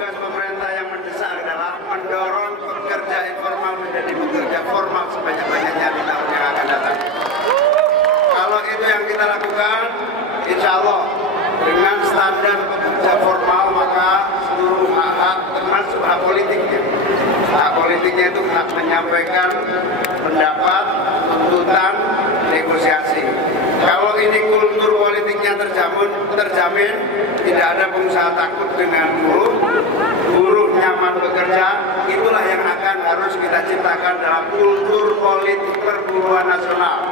tugas pemerintah yang mendesak adalah mendorong pekerja informal menjadi pekerja formal sebanyak-banyaknya di tahun yang akan datang. Kalau itu yang kita lakukan, insya Allah dengan standar pekerja formal, maka seluruh hak-hak termasuk hak politiknya. Hak politiknya itu hak menyampaikan pendapat, tuntutan, negosiasi. Kalau ini kultur politiknya terjamin, tidak ada pengusaha takut dengan buruh, buruh nyaman bekerja, itulah yang akan harus kita ciptakan dalam kultur politik perburuan nasional.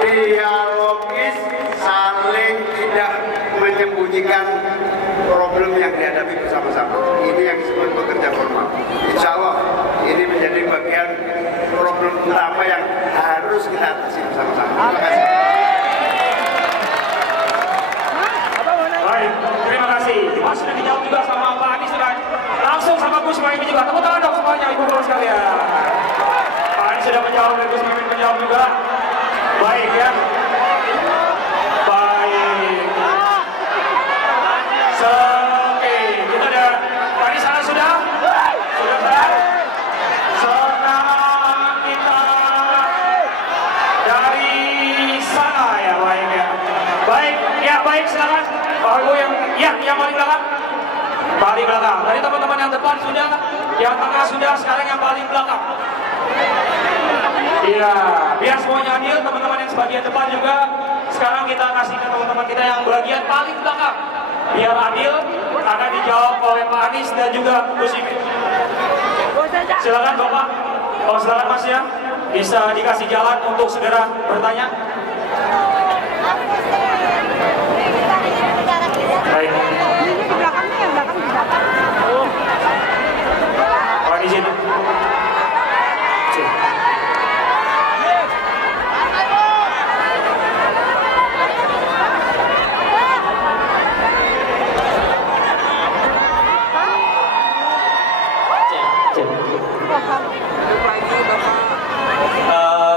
Dialogis, saling tidak menyembunyikan problem yang dihadapi bersama-sama. Ini yang disebut pekerja formal. Insya Allah ini menjadi bagian problem utama yang harus kita atasi bersama-sama. Terima kasih. Baik, terima kasih. Mas sudah dijawab juga sama Pak Anies, sudah langsung sama Gus Muhaimin juga. Tepuk tangan dong semuanya, ibu-ibu sekalian. Pak Anies sudah menjawab dan Gus Muhaimin menjawab juga. Baik ya. Baik. Oke, kita ada dari sana sudah kan? Sekarang kita dari sana ya, baik ya. Baik, ya baik silakan. Bapak Ibu yang paling belakang. Paling belakang. Tadi teman-teman yang depan sudah, yang tengah sudah, sekarang yang paling belakang. Iya, biar semuanya adil, teman-teman yang sebagian depan juga. Sekarang kita kasih ke teman-teman kita yang bagian paling belakang. Biar adil, akan dijawab oleh Pak Anies dan juga Gus Imin. Silakan Bapak, silakan Mas ya, bisa dikasih jalan untuk segera bertanya. Baik. Pak izin.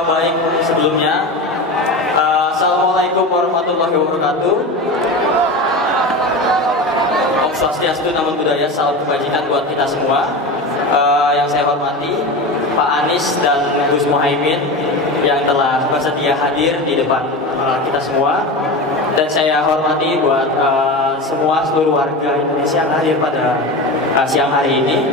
Baik, sebelumnya Assalamualaikum warahmatullahi wabarakatuh. Om Swastiastu, Namo Buddhaya, salam kebajikan buat kita semua. Yang saya hormati Pak Anies dan Gus Muhaimin yang telah bersedia hadir di depan kita semua. Dan saya hormati buat seluruh warga Indonesia yang hadir pada siang hari ini.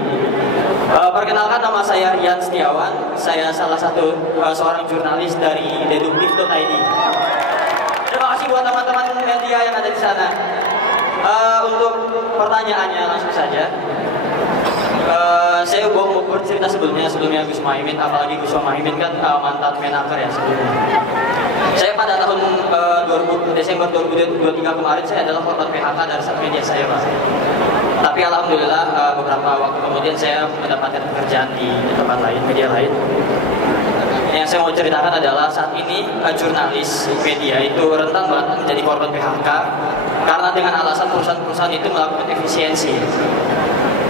Perkenalkan, nama saya Rian Setiawan. Saya salah satu seorang jurnalis dari Deduktif.id. Terima kasih buat teman-teman media yang ada di sana. Untuk pertanyaannya langsung saja. Saya mau bercerita sebelumnya Gus Muhaimin, apalagi Gus Muhaimin kan mantan Menaker ya sebelumnya. Saya pada tahun Desember 2023 kemarin saya adalah korban PHK dari satu media saya, Pak. Tapi alhamdulillah beberapa waktu kemudian saya mendapatkan pekerjaan di tempat lain, media lain. Yang saya mau ceritakan adalah saat ini jurnalis media itu rentan banget menjadi korban PHK karena dengan alasan perusahaan-perusahaan itu melakukan efisiensi,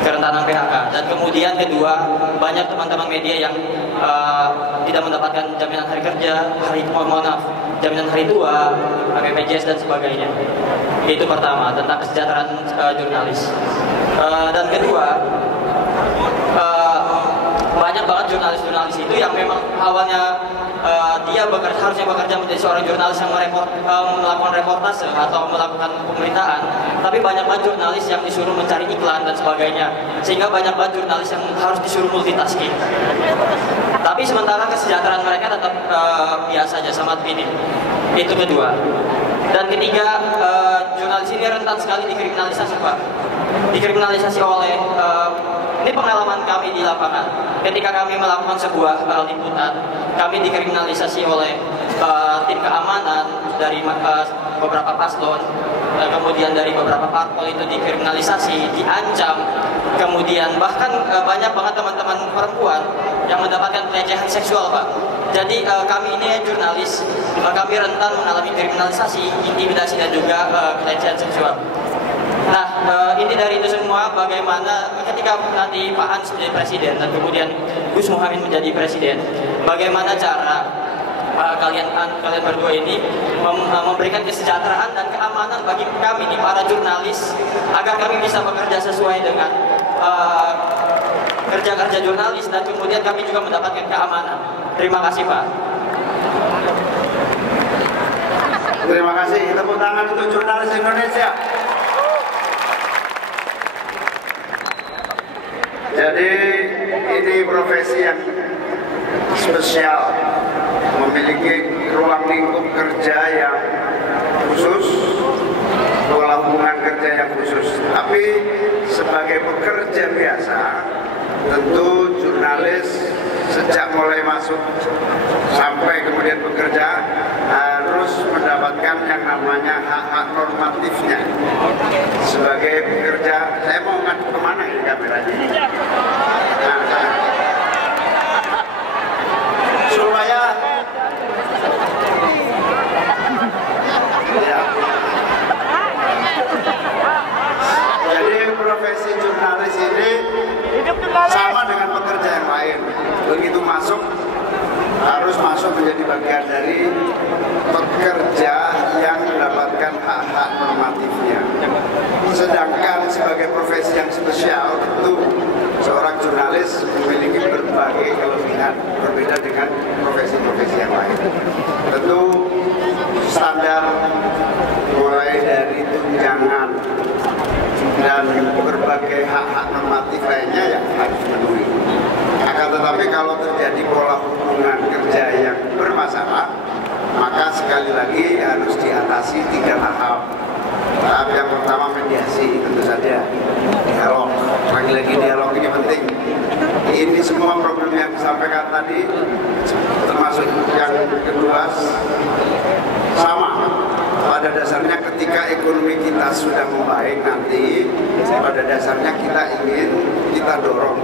kerentanan PHK. Dan kemudian kedua, banyak teman-teman media yang tidak mendapatkan jaminan hari kerja, jaminan hari tua, BPJS dan sebagainya. Itu pertama, tentang kesejahteraan jurnalis. Dan kedua, banyak banget jurnalis-jurnalis itu yang memang awalnya dia harusnya bekerja menjadi seorang jurnalis yang melakukan reportase atau melakukan pemberitaan, tapi banyak banget jurnalis yang disuruh mencari iklan dan sebagainya, sehingga banyak banget jurnalis yang harus disuruh multitasking. Tapi sementara kesejahteraan mereka tetap biasa aja sama ini. Itu kedua. Dan ketiga, jurnalis ini rentan sekali dikriminalisasi, Pak. Dikriminalisasi oleh ini pengalaman kami di lapangan. Ketika kami melakukan sebuah liputan, kami dikriminalisasi oleh tim keamanan dari beberapa paslon, kemudian dari beberapa parpol itu dikriminalisasi, diancam, kemudian bahkan banyak banget teman-teman perempuan yang mendapatkan pelecehan seksual, Pak. Jadi kami ini jurnalis, kami rentan mengalami kriminalisasi, intimidasi dan juga pelecehan seksual. Nah, inti dari itu semua bagaimana ketika nanti Pak Anies menjadi presiden dan kemudian Gus Muhaimin menjadi presiden, bagaimana cara kalian berdua ini memberikan kesejahteraan dan keamanan bagi kami nih para jurnalis agar kami bisa bekerja sesuai dengan kerja-kerja jurnalis dan kemudian kami juga mendapatkan keamanan. Terima kasih Pak. Terima kasih. Tepuk tangan untuk jurnalis Indonesia. Jadi ini profesi yang spesial, memiliki ruang lingkup kerja yang khusus, pola hubungan kerja yang khusus. Tapi sebagai pekerja biasa, tentu jurnalis sejak mulai masuk sampai kemudian bekerja harus mendapatkan yang namanya hak-hak normatifnya. Sebagai pekerja, saya mau ngadu kemana ini kameranya? Supaya ya. Jadi profesi jurnalis ini sama dengan pekerja yang lain. Begitu masuk harus masuk menjadi bagian dari pekerja yang mendapatkan hak-hak normatifnya. Sedangkan sebagai profesi yang spesial, tentu seorang jurnalis memiliki berbagai kelebihan berbeda dengan profesi-profesi yang lain. Tentu standar mulai dari tunjangan dan berbagai hak-hak normatif lainnya yang harus dipenuhi. Akan tetapi kalau terjadi pola hubungan kerja yang bermasalah, maka sekali lagi harus diatasi 3 tahap. Tahap yang pertama mediasi, tentu saja dialog. Lagi-lagi dialog ini penting. Ini semua problem yang disampaikan tadi, termasuk yang kedua, sama. Pada dasarnya ketika ekonomi kita sudah membaik nanti, pada dasarnya kita dorong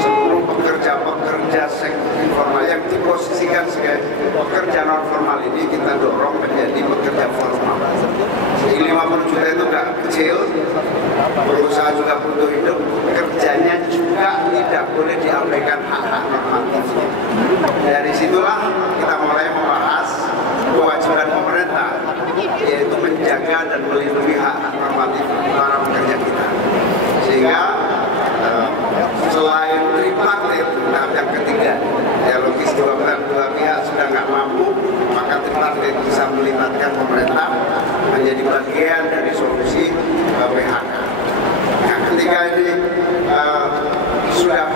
seluruh pekerja-pekerja sektor informal yang diposisikan sebagai pekerja non formal ini kita dorong menjadi pekerja formal. Jadi 50 juta itu nggak kecil, berusaha juga butuh hidup, kerjanya juga tidak boleh diabaikan hak-hak normatifnya. Dari situlah kita mulai membahas kewajiban pemerintah, yaitu menjaga dan melindungi hak-hak normatif para pekerja kita. Sehingga selain tripartit, tahap yang ketiga, dialogis dua pihak sudah nggak mampu, maka tripartit bisa melibatkan pemerintah menjadi bagian dari solusi PHK. Nah, ketika ini sudah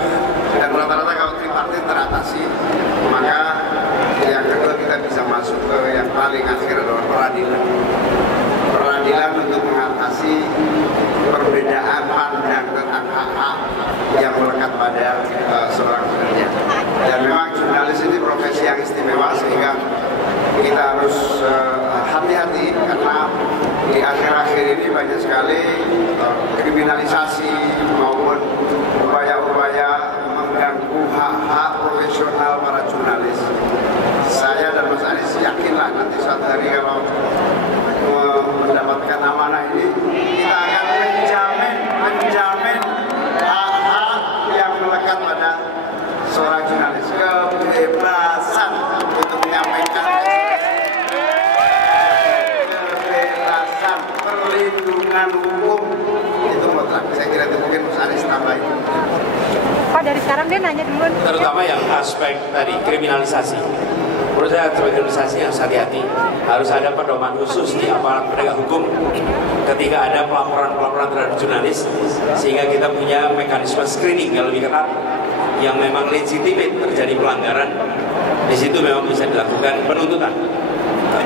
dan rata-rata kalau tripartit teratasi, maka yang kedua kita bisa masuk ke yang paling akhir adalah peradilan. Peradilan untuk mengatasi perbedaan pandang tentang hak-hak yang melekat pada seorang pekerja. Dan memang jurnalis ini profesi yang istimewa sehingga kita harus hati-hati karena di akhir-akhir ini banyak sekali kriminalisasi maupun upaya-upaya mengganggu hak-hak profesional para jurnalis. Saya dan Mas Anies yakinlah nanti suatu hari kalau mendapatkan amanah ini, kita akan menjamin hak-hak yang melekat pada seorang jurnalis, kebebasan untuk menyampaikan kebebasan, perlindungan hukum itu mutlak. Saya kira itu mungkin Mas Anies tambahin. Pak, dari sekarang dia nanya duluan. Terutama yang aspek tadi kriminalisasi. Menurut saya kriminalisasi harus hati-hati. Harus ada pedoman khusus di aparat penegak hukum ketika ada pelaporan-pelaporan terhadap jurnalis, sehingga kita punya mekanisme screening yang lebih ketat, yang memang legitimate terjadi pelanggaran. Di situ memang bisa dilakukan penuntutan.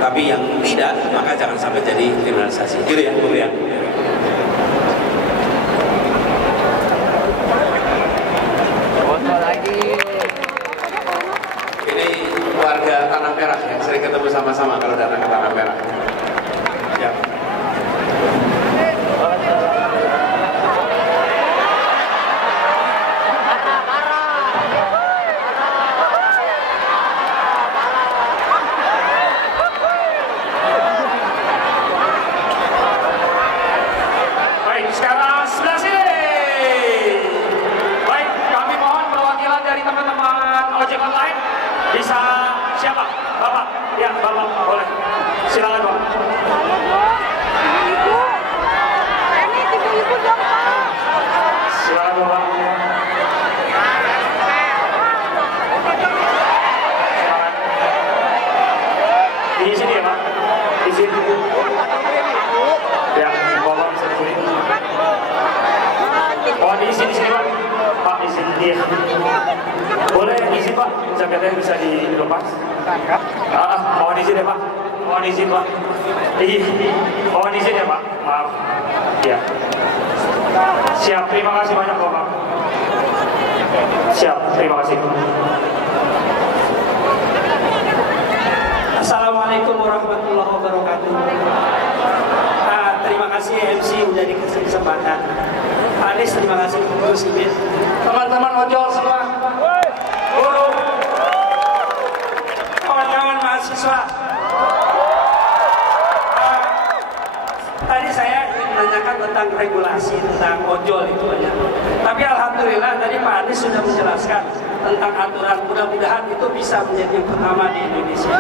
Tapi yang tidak, maka jangan sampai jadi kriminalisasi. Gitu ya, Bu ya. Warga Tanah Merah yang sering ketemu sama-sama kalau datang ke Tanah Merah. Ya. Baik, sekarang sebelah sini. Baik, kami mohon perwakilan dari teman-teman ojek online. Bisa siapa? Bapak? Ya, Bapak boleh. Silakan, Pak. Ibu. Ini ibu dong, Pak. Silakan, Iya. Boleh izin Pak, jaketnya bisa dilepas? Mohon izin ya Pak. Mohon izin Pak. Mohon izin ya Pak. Maaf. Ya. Siap, terima kasih banyak Pak. Siap, terima kasih. Assalamualaikum warahmatullahi wabarakatuh. Terima kasih MC udah dikasih kesempatan. Pak Anies, terima kasih Gus Imin. Teman-teman ojol semua, guru, kawan-kawan mahasiswa. Tadi saya ingin menanyakan tentang regulasi tentang ojol itu banyak. Tapi alhamdulillah tadi Pak Anies sudah menjelaskan tentang aturan. Mudah-mudahan itu bisa menjadi yang pertama di Indonesia.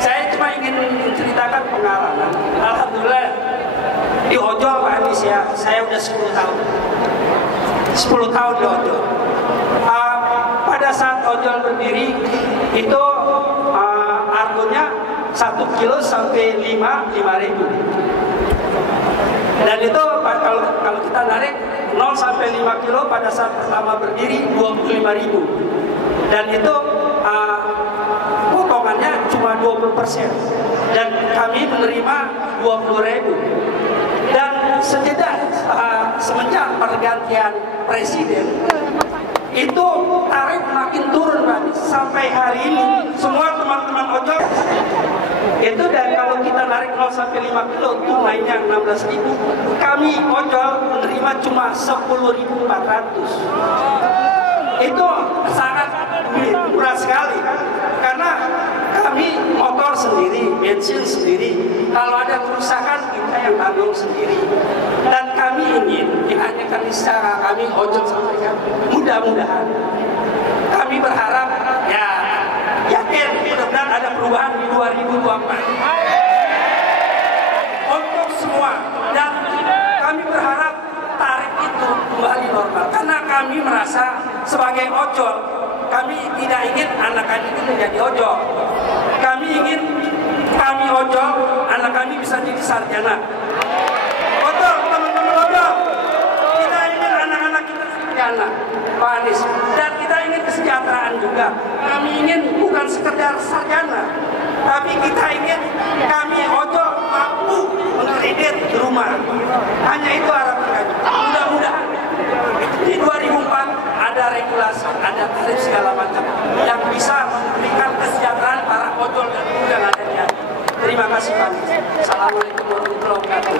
Saya cuma ingin menceritakan pengalaman. Alhamdulillah di ojol Pak Anies ya, saya udah 10 tahun. 10 tahun di ojol. Pada saat ojol berdiri itu argonya 1 kilo sampai 5.000. Dan itu kalau kita narik 0 sampai 5 kilo pada saat pertama berdiri 25.000. Dan itu potongannya cuma 20%. Dan kami menerima 20.000. Dan semenjak pergantian presiden itu tarif makin turun Pak. Sampai hari ini semua teman-teman ojol itu, dan kalau kita narik 0 sampai 5 kilo tunainya 16.000, kami ojol menerima cuma 10.400. Itu sangat murah sekali karena kami motor sendiri, bensin sendiri. Kalau ada kerusakan kita yang tanggung sendiri. Dan kami ingin hanya kami secara kami ojol sampaikan, mudah-mudahan kami berharap ya yakin mudah-mudahan ada perubahan di 2024 untuk semua, dan kami berharap tarif itu kembali normal karena kami merasa sebagai ojol kami tidak ingin anak kami itu menjadi ojol. Kami ingin kami ojol anak kami bisa jadi sarjana. Betul teman-teman ojol, kita ingin anak-anak kita sarjana Pak Anies, dan kita ingin kesejahteraan juga. Kami ingin bukan sekedar sarjana, tapi kita ingin kami ojol mampu mengkredit rumah. Hanya itu harapan kami. Mudah-mudahan di 2004 ada regulasi, ada tarif segala macam yang bisa memberikan kesejahteraan para ojol dan buruh yang ada di hati. Terima kasih Pak. Assalamualaikum warahmatullahi wabarakatuh.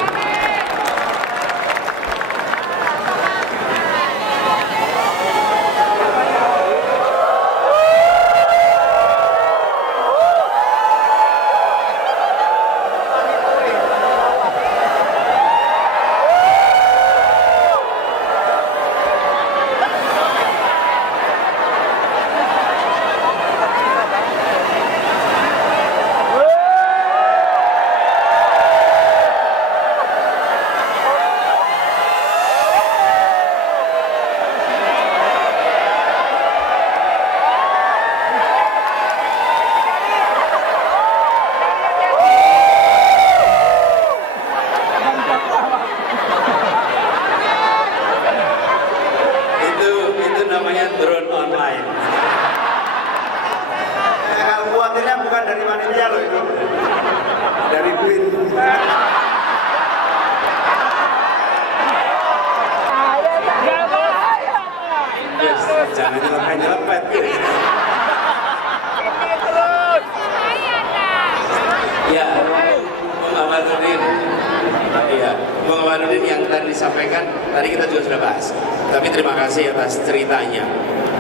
Jangan nyelepet. Ya, Bung Amadudin. Iya, Bung Amadudin yang tadi disampaikan, tadi kita juga sudah bahas. Tapi terima kasih atas ceritanya.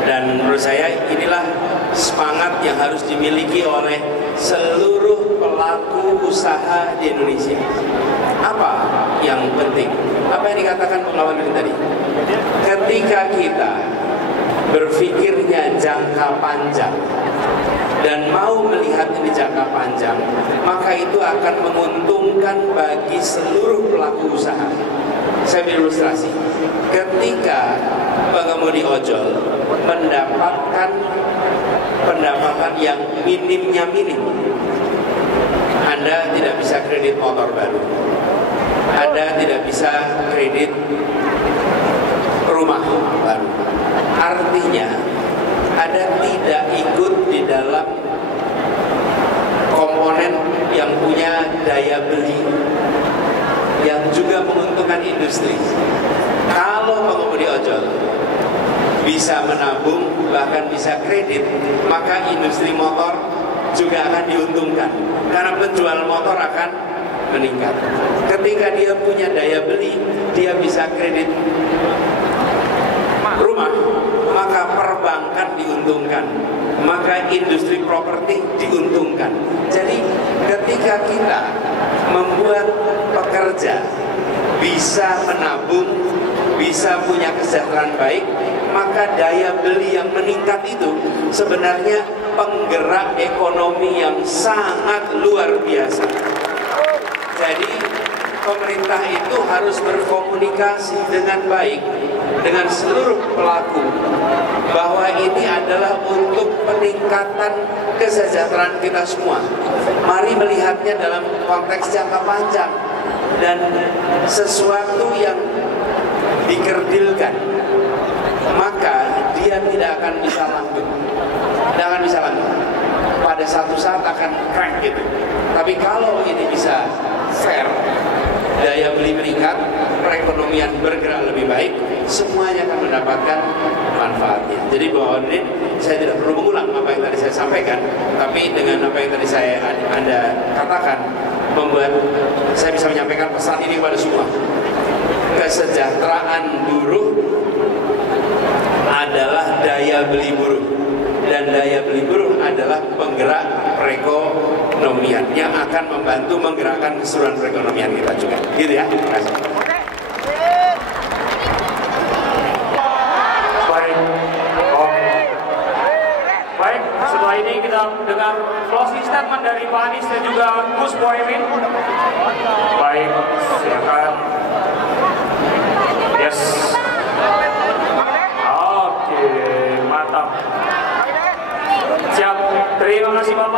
Dan menurut saya inilah semangat yang harus dimiliki oleh seluruh pelaku usaha di Indonesia. Apa yang penting? Apa yang dikatakan Bung Amadudin tadi? Ketika kita berpikirnya jangka panjang dan mau melihat ini jangka panjang, maka itu akan menguntungkan bagi seluruh pelaku usaha. Saya beri ilustrasi. Ketika pengemudi ojol mendapatkan pendapatan yang minimnya minim, Anda tidak bisa kredit motor baru, Anda tidak bisa kredit rumah baru. industri. Kalau pengemudi ojol bisa menabung, bahkan bisa kredit, maka industri motor juga akan diuntungkan. Karena penjual motor akan meningkat. Ketika dia punya daya beli, dia bisa kredit rumah, maka perbankan diuntungkan, maka industri properti diuntungkan. Jadi ketika kita membuat pekerja bisa menabung, bisa punya kesejahteraan baik, maka daya beli yang meningkat itu sebenarnya penggerak ekonomi yang sangat luar biasa. Jadi pemerintah itu harus berkomunikasi dengan baik dengan seluruh pelaku bahwa ini adalah untuk peningkatan kesejahteraan kita semua. Mari melihatnya dalam konteks jangka panjang dan sesuatu yang dikerdilkan, maka dia tidak akan bisa langgeng. Tidak akan bisa langgeng. Pada satu saat akan crack gitu. Tapi kalau ini bisa fair, daya beli meningkat, perekonomian bergerak lebih baik, semuanya akan mendapatkan manfaatnya. Jadi bahwa ini saya tidak perlu mengulang apa yang tadi saya sampaikan, tapi dengan apa yang tadi Anda katakan membuat saya bisa menyampaikan pesan ini kepada semua. Kesejahteraan buruh adalah daya beli buruh, dan daya beli buruh adalah penggerak perekonomian yang akan membantu menggerakkan keseluruhan perekonomian kita juga. Gitu ya. Terima kasih. Baik, setelah ini kita dengar closing statement dari Pak Anies dan juga Gus Muhaimin. Baik, silakan. Yes. Oke, mantap. Siap. Terima kasih Bapak.